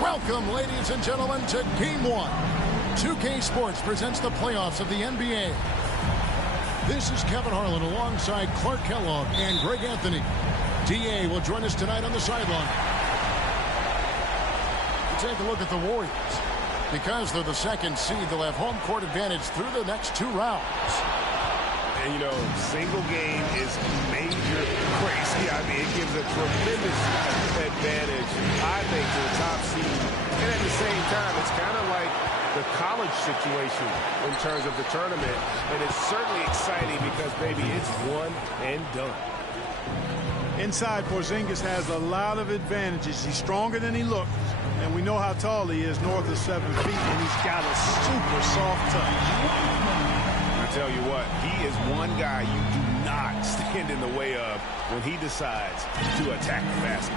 Welcome, ladies and gentlemen, to Game 1. 2K Sports presents the playoffs of the NBA. This is Kevin Harlan alongside Clark Kellogg and Greg Anthony. D.A. will join us tonight on the sideline. Take a look at the Warriors. Because they're the second seed, they'll have home court advantage through the next 2 rounds. And, you know, single game is major crazy. I mean, it gives a tremendous advantage, I think, to the top seed. And at the same time, it's kind of like the college situation in terms of the tournament. And it's certainly exciting because, baby, it's one and done. Inside, Porzingis has a lot of advantages. He's stronger than he looks. And we know how tall he is, north of 7 feet. And he's got a super soft touch. Tell you what, he is one guy you do not stand in the way of when he decides to attack the basket.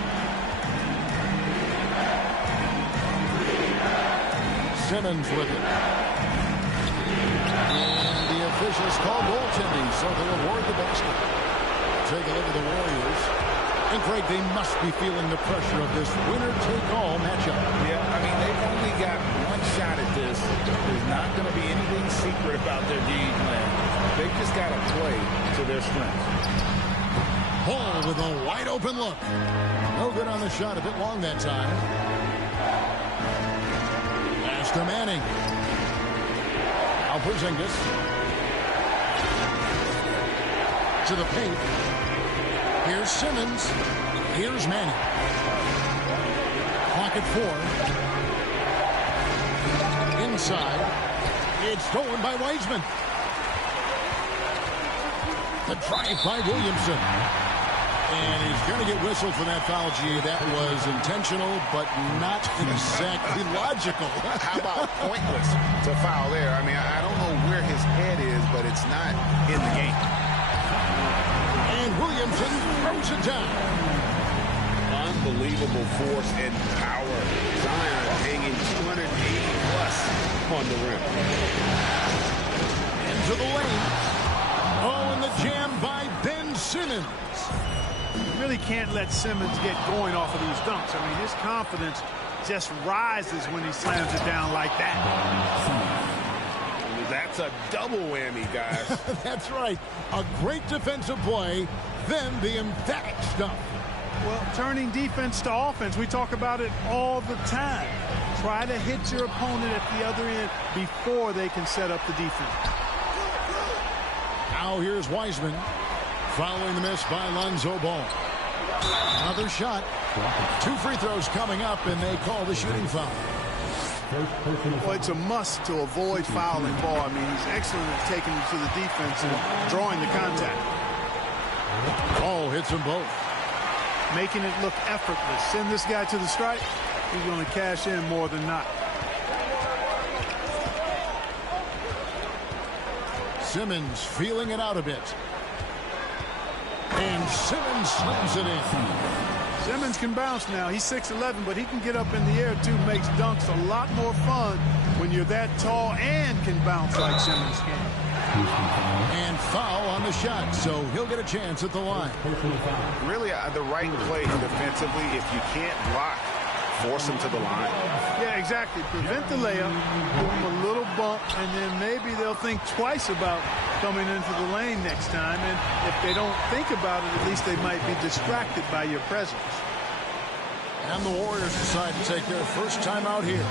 Simmons with it. And the officials call goaltending, so they award the basket. Take a look at the Warriors. And, Greg, they must be feeling the pressure of this winner-take-all matchup. Yeah, I mean, they've only got one shot at this. There's not going to be anything secret about their game plan. They've just got to play to their strengths. Hall with a wide-open look. No good on the shot. A bit long that time. Master Manning. Now Porzingis. To the paint. Here's Simmons. Here's Manning. Clock at 4. Inside. It's stolen by Wiseman. The drive by Williamson. And he's going to get whistled for that foul, G. That was intentional, but not exactly logical. How about pointless to foul there? I mean, I don't know where his head is, but it's not in the game. And Williamson throws it down. Unbelievable force and power. Zion hanging 280-plus on the rim. Into the lane. Oh, and the jam by Ben Simmons. You really can't let Simmons get going off of these dunks. I mean, his confidence just rises when he slams it down like that. That's a double whammy, guys. That's right. A great defensive play, then the emphatic stuff. Well, turning defense to offense, we talk about it all the time. Try to hit your opponent at the other end before they can set up the defense. Now here's Wiseman. Following the miss by Lonzo Ball. Another shot. 2 free throws coming up, and they call the shooting foul. Well, it's a must to avoid fouling Ball. I mean, he's excellent at taking him to the defense and drawing the contact. Ball hits them both. Making it look effortless. Send this guy to the stripe. He's going to cash in more than not. Simmons feeling it out a bit. And Simmons slams it in. Simmons can bounce now. He's 6'11", but he can get up in the air, too. Makes dunks a lot more fun when you're that tall and can bounce like Simmons can. And foul on the shot, so he'll get a chance at the line. Really, the right play defensively. If you can't block, force him to the line. Yeah, exactly. Prevent the layup, give him a little bump, and then maybe they'll think twice about coming into the lane next time. And if they don't think about it, at least they might be distracted by your presence. And the Warriors decide to take their first time out here.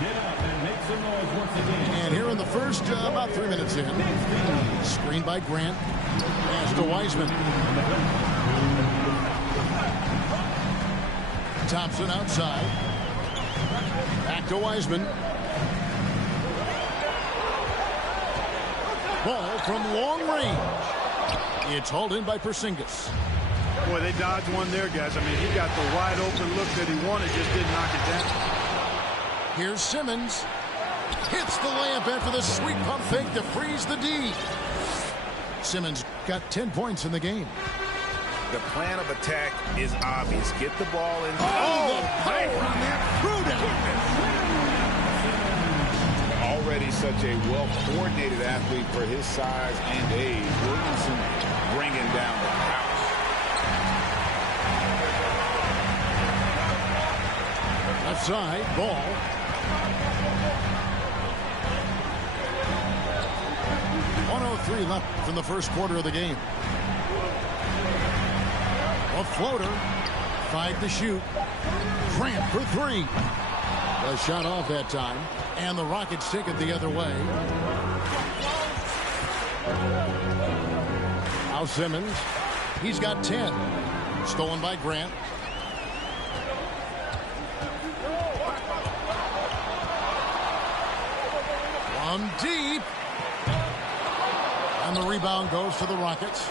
Get up and make some noise once again. And here in the first, about 3 minutes in. Screen by Grant. Pass to Wiseman. Thompson outside. Back to Wiseman. Ball from long range. It's hauled in by Porzingis. Boy, they dodged one there, guys. I mean, he got the wide open look that he wanted, just didn't knock it down. Here's Simmons. Hits the layup after the sweet pump fake to freeze the D. Simmons got 10 points in the game. The plan of attack is obvious. Get the ball in. Oh, the power on that. Already such a well-coordinated athlete for his size and age. Williamson bringing down the house. Left side, Ball. .103 left from the first quarter of the game. A floater. 5 to shoot. Grant for 3. A shot off that time. And the Rockets take it the other way. Now Simmons. He's got 10. Stolen by Grant. One deep. And the rebound goes to the Rockets.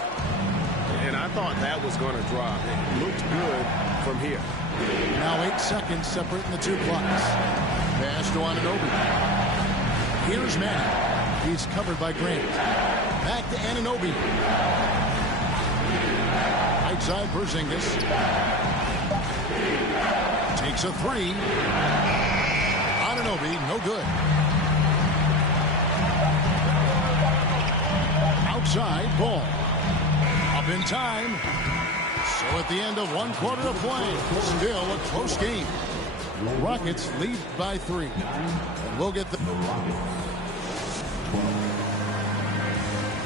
And I thought that was going to drop. It looked good from here. Now 8 seconds separating the two clocks. Pass to Anunoby. Here's Manning. He's covered by Grant. Back to Anunoby. Right side, Porzingis. Takes a 3. Anunoby, no good. Outside, Ball. Up in time. So at the end of 1 quarter of play, still a close game. Rockets lead by 3. And we'll get the...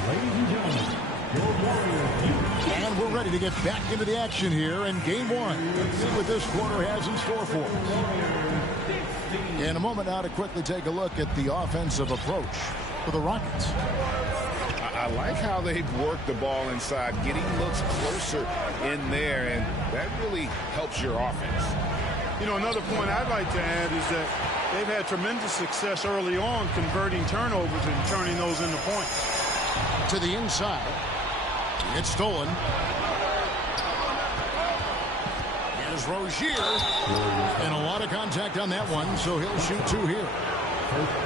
Ladies and gentlemen, your Warriors. And we're ready to get back into the action here in game 1. Let's see what this quarter has in store for us. In a moment now to quickly take a look at the offensive approach for the Rockets. I like how they've worked the ball inside, getting looks closer in there, and that really helps your offense. You know, another point I'd like to add is that they've had tremendous success early on converting turnovers and turning those into points. To the inside. It's stolen. Here's Rozier. And a lot of contact on that one, so he'll shoot 2 here.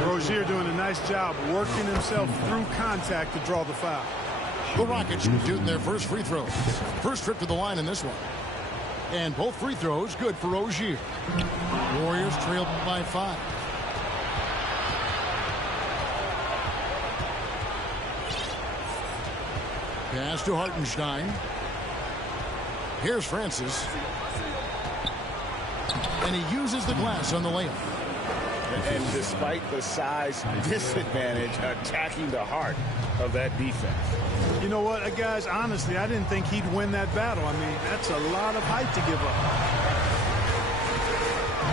Rozier doing a nice job working himself through contact to draw the foul. The Rockets shooting their first free throws. First trip to the line in this one. And both free throws good for Rozier. Warriors trail by 5. Pass to Hartenstein. Here's Francis. And he uses the glass on the layup. And despite the size disadvantage, attacking the heart of that defense. You know what, guys, honestly, I didn't think he'd win that battle. I mean, that's a lot of height to give up.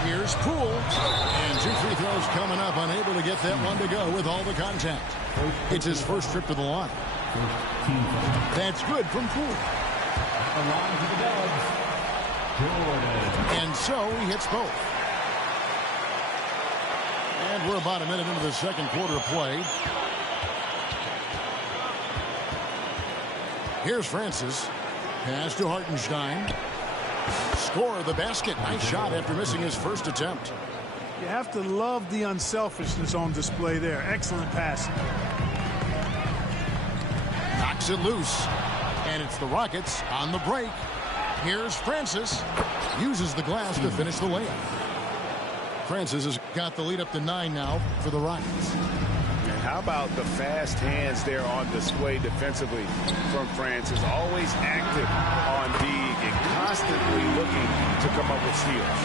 Here's Poole. And 2 free throws coming up. Unable to get that one to go with all the contact. It's his first trip to the line. That's good from Poole. Along to the Dubs, Jordan. And so he hits both. And we're about a minute into the second quarter of play. Here's Francis. Pass to Hartenstein. Score the basket. Nice shot after missing his first attempt. You have to love the unselfishness on display there. Excellent passing. Knocks it loose. And it's the Rockets on the break. Here's Francis. Uses the glass to finish the layup. Francis has got the lead up to 9 now for the Rockets. And how about the fast hands there on display defensively from Francis? Always active on D and constantly looking to come up with steals.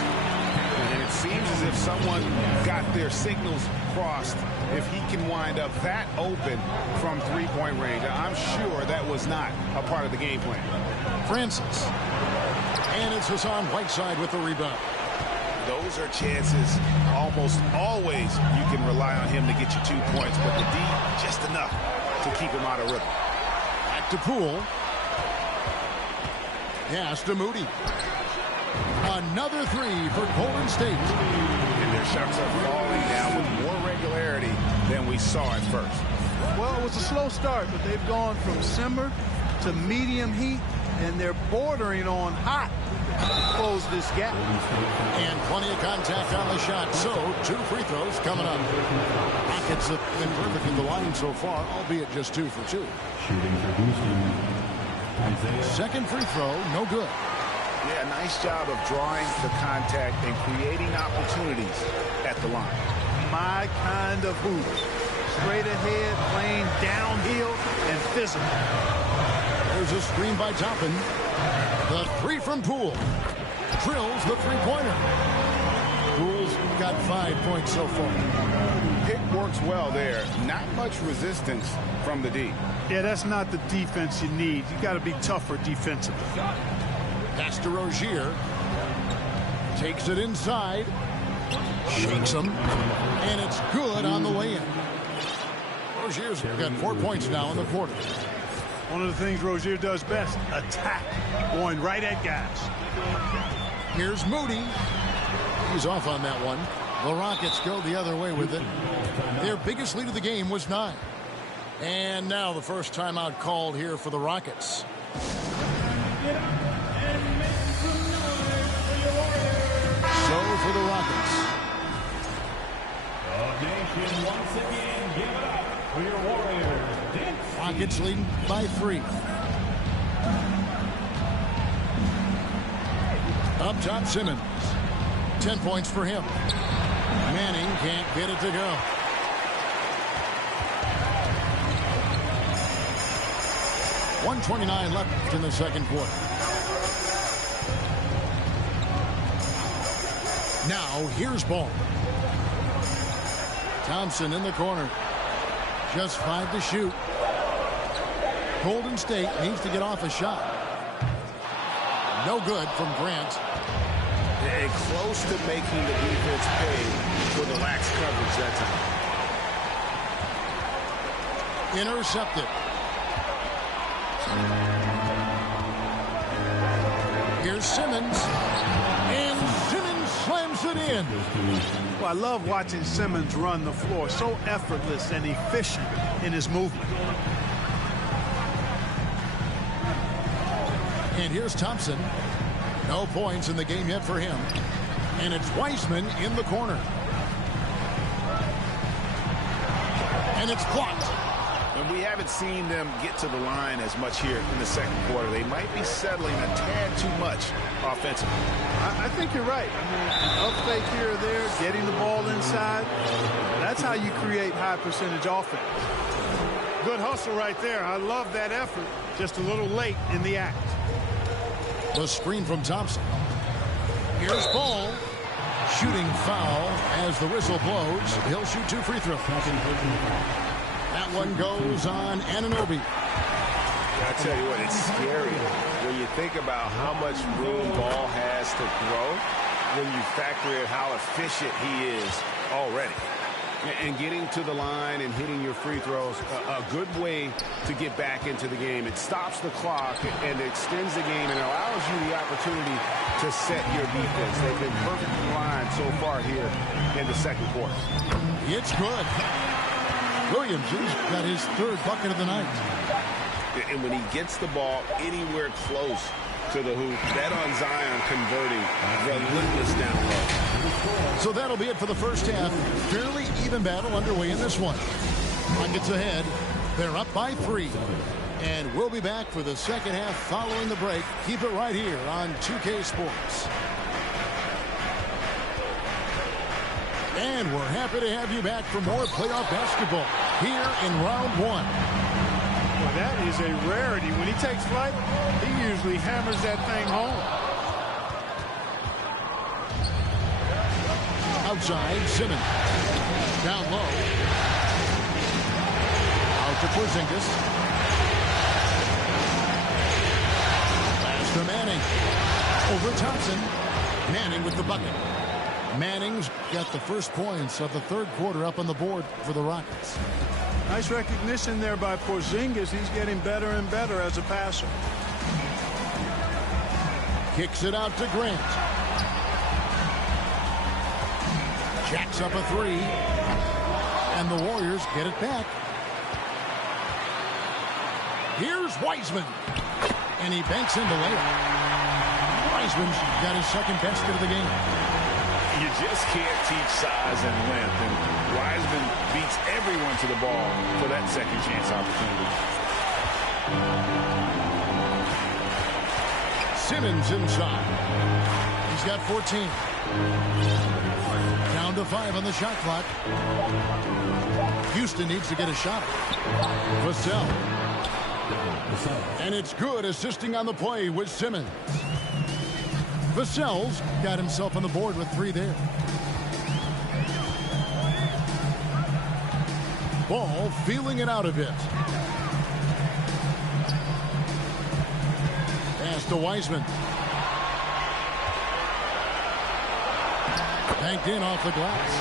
And it seems as if someone got their signals crossed if he can wind up that open from three-point range. I'm sure that was not a part of the game plan. Francis. And it's Hassan Whiteside with the rebound. Those are chances almost always you can rely on him to get you 2 points, but the D just enough to keep him out of rhythm. Back to Poole. Pass to Moody. Another three for Golden State. And their shots are falling now with more regularity than we saw at first. Well, it was a slow start, but they've gone from simmer to medium heat, and they're bordering on hot to close this gap. And plenty of contact on the shot. So 2 free throws coming up. Rockets have been perfect at the line so far, albeit just 2 for 2. Shooting for Houston, Isaiah. Second free throw, no good. Yeah, nice job of drawing the contact and creating opportunities at the line. My kind of hoop. Straight ahead, playing downhill, and physical. There's a screen by Toppin. The 3 from Poole. Drills the three-pointer. Poole's got 5 points so far. Pick works well there. Not much resistance from the D. Yeah, that's not the defense you need. You got to be tougher defensively. Pass to Rozier. Takes it inside. Shakes him. And it's good on the way in. Rozier's got 4 points now in the quarter. One of the things Rozier does best, attack. Going right at guys. Here's Moody. He's off on that one. The Rockets go the other way with it. Their biggest lead of the game was 9. And now the first timeout called here for the Rockets. So for the Rockets. The nation once again give it up for your Warriors. Rockets leading by 3. Up top, Simmons. 10 points for him. Manning can't get it to go. .129 left in the second quarter. Now, here's Ball. Thompson in the corner. Just 5 to shoot. Golden State needs to get off a shot. No good from Grant. And close to making the defense pay for the lax coverage that time. Intercepted. Here's Simmons. And Simmons slams it in. Well, I love watching Simmons run the floor. So effortless and efficient in his movement. And here's Thompson. No points in the game yet for him. And it's Weissman in the corner. And it's blocked. And we haven't seen them get to the line as much here in the second quarter. They might be settling a tad too much offensively. I think you're right. I mean, an up fake here or there, getting the ball inside. That's how you create high percentage offense. Good hustle right there. I love that effort. Just a little late in the act. The screen from Thompson. Here's Ball. Shooting foul as the whistle blows. He'll shoot 2 free throws. That one goes on Anunoby. I tell you what, it's scary when you think about how much room Ball has to throw. when you factor in how efficient he is already. And getting to the line and hitting your free throws, a good way to get back into the game. It stops the clock and extends the game and allows you the opportunity to set your defense. They've been perfectly lined so far here in the second quarter. It's good. Williamson's got his third bucket of the night. And when he gets the ball anywhere close to the hoop, bet on Zion converting relentless down low. So that'll be it for the first half. Fairly even battle underway in this one. Rockets ahead. They're up by 3. And we'll be back for the second half following the break. Keep it right here on 2K Sports. And we're happy to have you back for more playoff basketball here in round 1. Well, that is a rarity. When he takes flight, he usually hammers that thing home. Outside, Simmons. Down low. Out to Porzingis. Pass to Manning. Over Thompson. Manning with the bucket. Manning's got the first points of the third quarter up on the board for the Rockets. Nice recognition there by Porzingis. He's getting better and better as a passer. Kicks it out to Grant. Jacks up a 3. And the Warriors get it back. Here's Wiseman. And he banks in the layup. Wiseman's got his second basket of the game. You just can't teach size and length, and Wiseman beats everyone to the ball for that second chance opportunity. Simmons inside. He's got 14. Down to 5 on the shot clock. Houston needs to get a shot. Vassell. And it's good, assisting on the play with Simmons. Vassell's got himself on the board with 3 there. Ball feeling it out a bit. Pass to Wiseman. Banked in off the glass.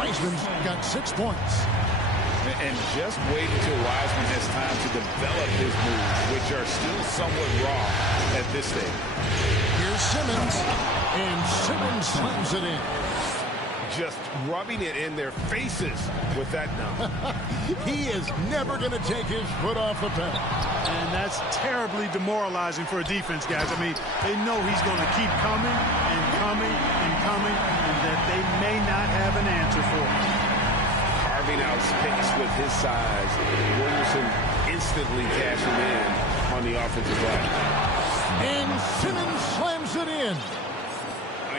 Wiseman's got 6 points. And just wait until Wiseman has time to develop his moves, which are still somewhat raw at this stage. Here's Simmons, and Simmons slams it in. Just rubbing it in their faces with that number. He is never going to take his foot off the pedal. And that's terribly demoralizing for a defense, guys. I mean, they know he's going to keep coming and coming and coming, and that they may not have an answer for him. Carving out space with his size. Williamson instantly cashing in on the offensive glass. And Simmons slams it in.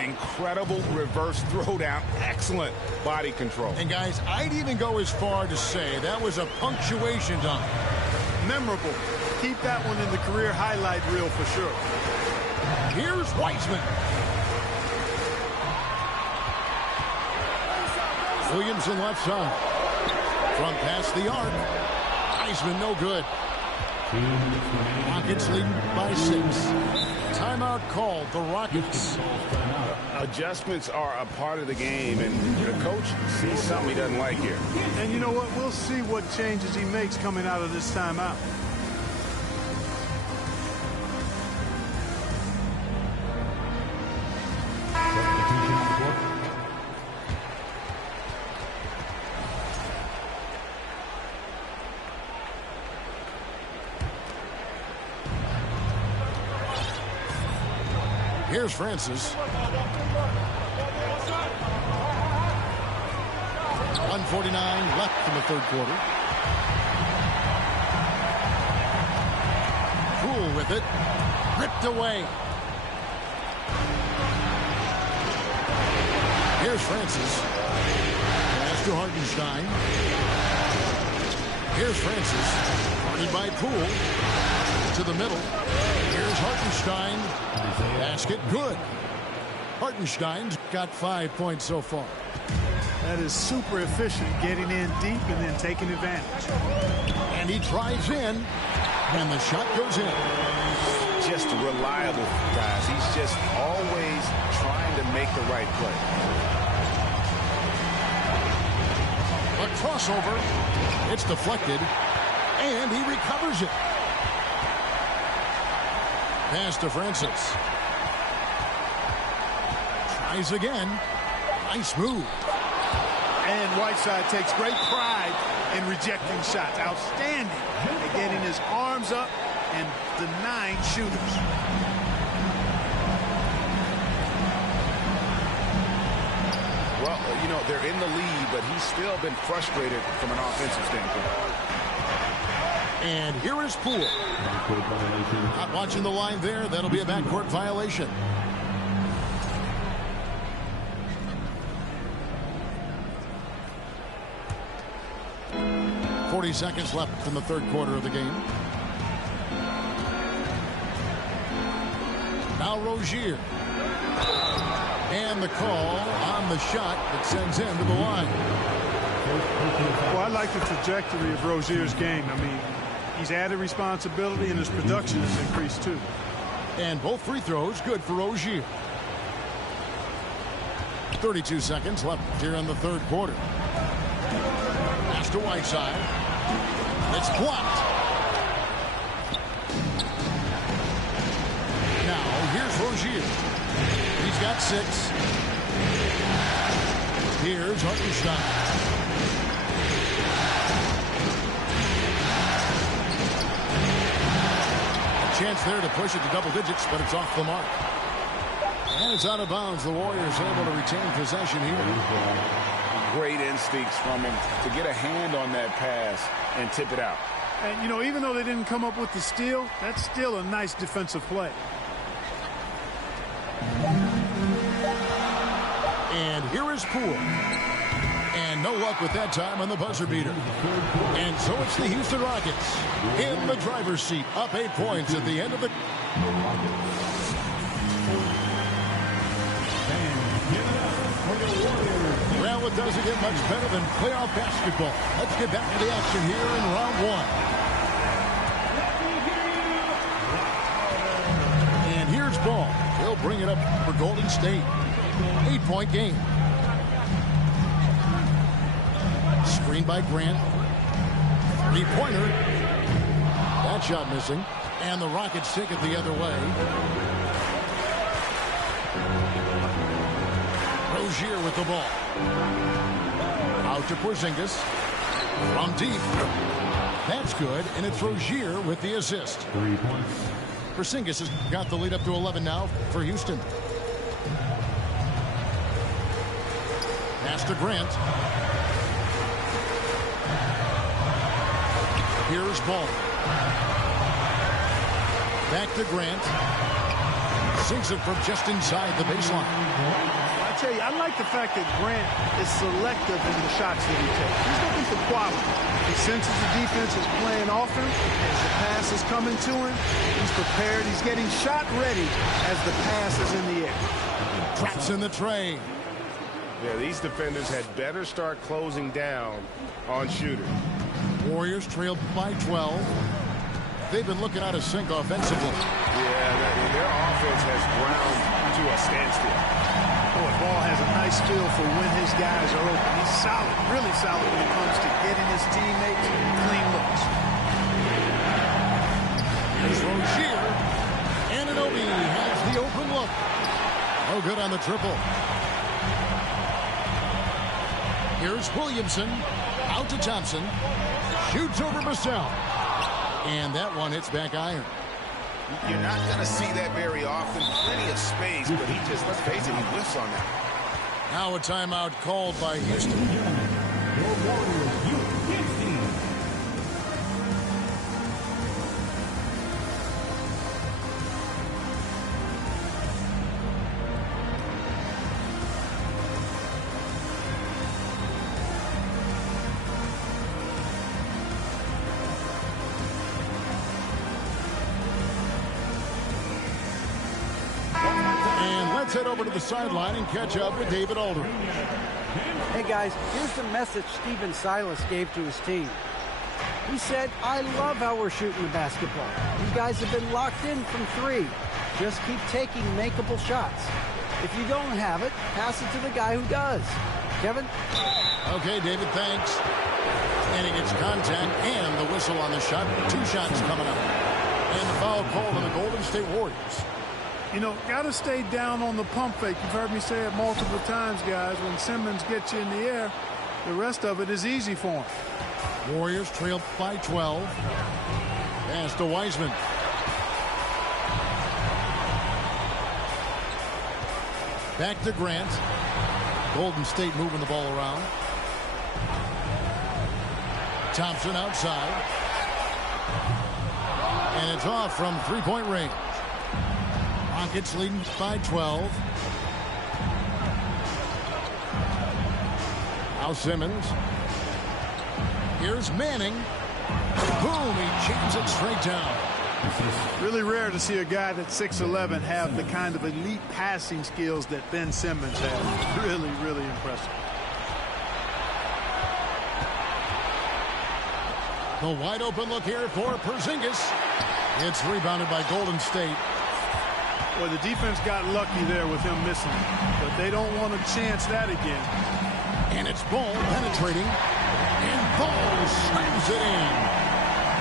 Incredible reverse throwdown. Excellent body control. And guys, I'd even go as far to say that was a punctuation dunk. Memorable. Keep that one in the career highlight reel for sure. Here's Wiseman. Williamson left side. From past the arc. Wiseman no good. Rockets leading by 6. Timeout called. The Rockets. Adjustments are a part of the game, and the coach sees something he doesn't like here. And you know what? We'll see what changes he makes coming out of this timeout. Here's Francis. 1:49 left in the third quarter. Poole with it. Ripped away. Here's Francis. Pass to Hartenstein. Here's Francis. Guarded by Poole. To the middle. Here's Hartenstein. Basket good. Hartenstein's got 5 points so far. That is super efficient, getting in deep and then taking advantage. And he drives in, and the shot goes in. Just reliable, guys. He's just always trying to make the right play. A crossover. It's deflected, and he recovers it. Pass to Francis. Tries again. Nice move. And Whiteside takes great pride in rejecting shots. Outstanding at getting his arms up and denying shooters. Well, you know, they're in the lead, but he's still been frustrated from an offensive standpoint. And here is Poole. Not watching the line there. That'll be a backcourt violation. .40 seconds left in the third quarter of the game. Now Rozier. And the call on the shot that sends him to the line. Well, I like the trajectory of Rozier's game. I mean, he's added responsibility and his production has increased too. And both free throws good for Rozier. 32 seconds left here in the third quarter. Pass to Whiteside. It's blocked. Now here's Rozier. He's got 6. Here's Hartenstein. Chance there to push it to double digits, but it's off the mark. And it's out of bounds. The Warriors able to retain possession here. Great instincts from him to get a hand on that pass and tip it out. And, you know, even though they didn't come up with the steal, that's still a nice defensive play. And here is Poole. And no luck with that time on the buzzer beater. And so it's the Houston Rockets in the driver's seat, up 8 points at the end of the... Well, it doesn't get much better than playoff basketball. Let's get back to the action here in round 1. And here's Ball. He'll bring it up for Golden State. 8-point game. Screen by Grant. 3-pointer. That shot missing. And the Rockets take it the other way. Rozier with the ball. Out to Porzingis. From deep. That's good, and it's Rozier with the assist. 3 points. Porzingis has got the lead up to 11 now for Houston. Pass to Grant. Here's Ball. Back to Grant. Sinks it from just inside the baseline. I tell you, I like the fact that Grant is selective in the shots that he takes. He's looking for quality. He senses the defense is playing off him. As the pass is coming to him, he's prepared. He's getting shot ready as the pass is in the air. Traps in the tray. Yeah, these defenders had better start closing down on shooters. Warriors trailed by 12. They've been looking out of sync offensively. Yeah, their offense has ground to a standstill. Boy, Ball has a nice feel for when his guys are open. He's solid, really solid when it comes to getting his teammates clean looks. Here's Rozier. Anunoby has the open look. Oh, good on the triple. Here's Williamson. Out to Thompson. Shoots over Vassell. And that one hits back iron. You're not going to see that very often. Plenty of space, but he just, let's face it, he whiffs on that. Now a timeout called by Houston. Your Warriors, you 15. And let's head over to the sideline and catch up with David Aldridge. Hey guys, here's the message Stephen Silas gave to his team. He said, I love how we're shooting the basketball. You guys have been locked in from 3. Just keep taking makeable shots. If you don't have it, pass it to the guy who does. Kevin? Okay, David, thanks. And he gets contact and the whistle on the shot. 2 shots coming up. And the foul called on the Golden State Warriors. You know, got to stay down on the pump fake. You've heard me say it multiple times, guys. When Simmons gets you in the air, the rest of it is easy for him. Warriors trail by 12. Pass to Wiseman. Back to Grant. Golden State moving the ball around. Thompson outside. And it's off from three-point range. Rockets leading by 12. Now Simmons. Here's Manning. Boom, he jams it straight down. Really rare to see a guy that's 6'11" have the kind of elite passing skills that Ben Simmons has. Really, really impressive. The wide open look here for Porzingis. It's rebounded by Golden State. Well, the defense got lucky there with him missing, but they don't want to chance that again. And it's Ball penetrating, and Ball slams it in.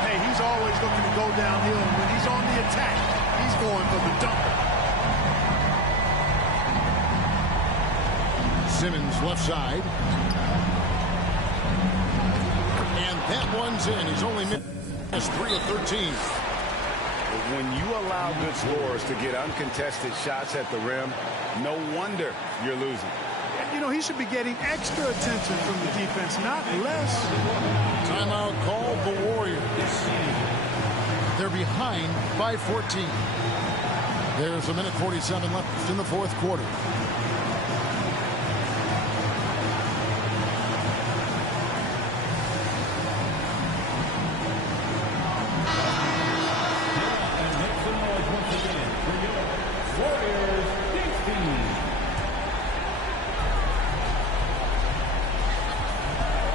Hey, he's always looking to go downhill, and when he's on the attack, he's going for the dunk. Simmons left side. And that one's in. He's only missed 3 of 13. When you allow good scorers to get uncontested shots at the rim, no wonder you're losing. You know, he should be getting extra attention from the defense, not less. Timeout called the Warriors. They're behind by 14. There's a minute 47 left in the fourth quarter.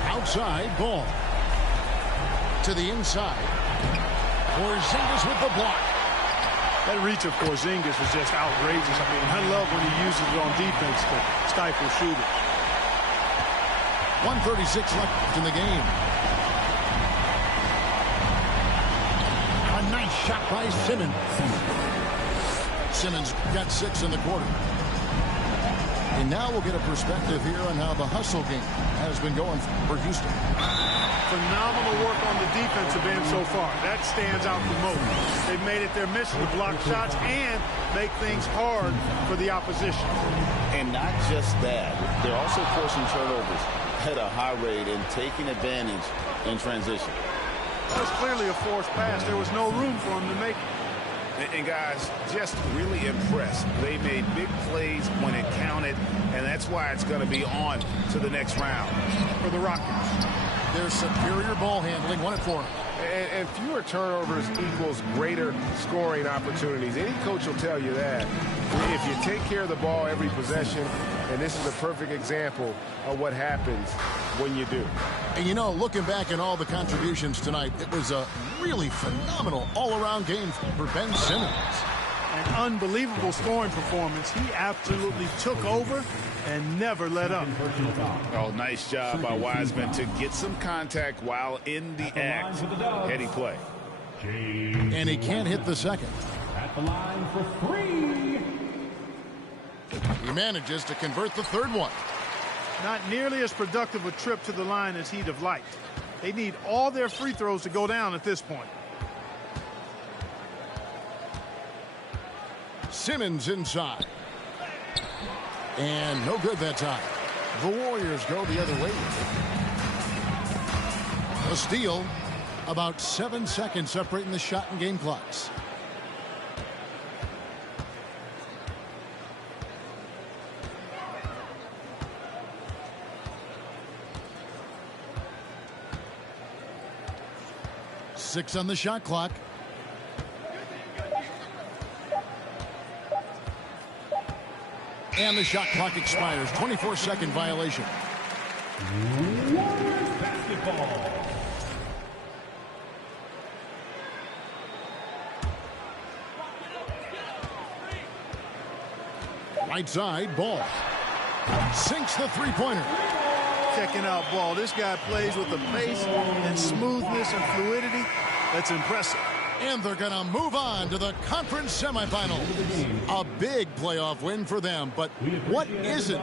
Outside, Ball to the inside. Porzingis with the block. That reach of Porzingis is just outrageous. I mean, I love when he uses it on defense to stifle shooters. 1:36 left in the game. A nice shot by Simmons. Simmons got 6 in the quarter. And now we'll get a perspective here on how the hustle game has been going for Houston. Phenomenal work on the defensive end so far. That stands out the most. They've made it their mission to block shots and make things hard for the opposition. And not just that, they're also forcing turnovers at a high rate and taking advantage in transition. That was clearly a forced pass. There was no room for him to make it. And guys, just really impressed. They made big plays when it counted, and that's why it's going to be on to the next round for the Rockets. Their superior ball handling won it for them. And fewer turnovers equals greater scoring opportunities. Any coach will tell you that. If you take care of the ball every possession, and this is a perfect example of what happens when you do. And you know, looking back at all the contributions tonight, it was a really phenomenal all-around game for Ben Simmons. An unbelievable scoring performance. He absolutely took over and never let up. Oh, nice job by Wiseman to get some contact while in the act. Heady play. And he can't hit the second. At the line for 3. He manages to convert the third one. Not nearly as productive a trip to the line as he'd have liked. They need all their free throws to go down at this point. Simmons inside. And no good that time. The Warriors go the other way. A steal. About 7 seconds separating the shot and game clocks. Six on the shot clock. And the shot clock expires. 24-second violation. Warriors basketball. Right side, Ball. Sinks the three-pointer. Checking out Ball. This guy plays with the pace and smoothness and fluidity. That's impressive. And they're going to move on to the conference semifinals. A big playoff win for them, but what isn't?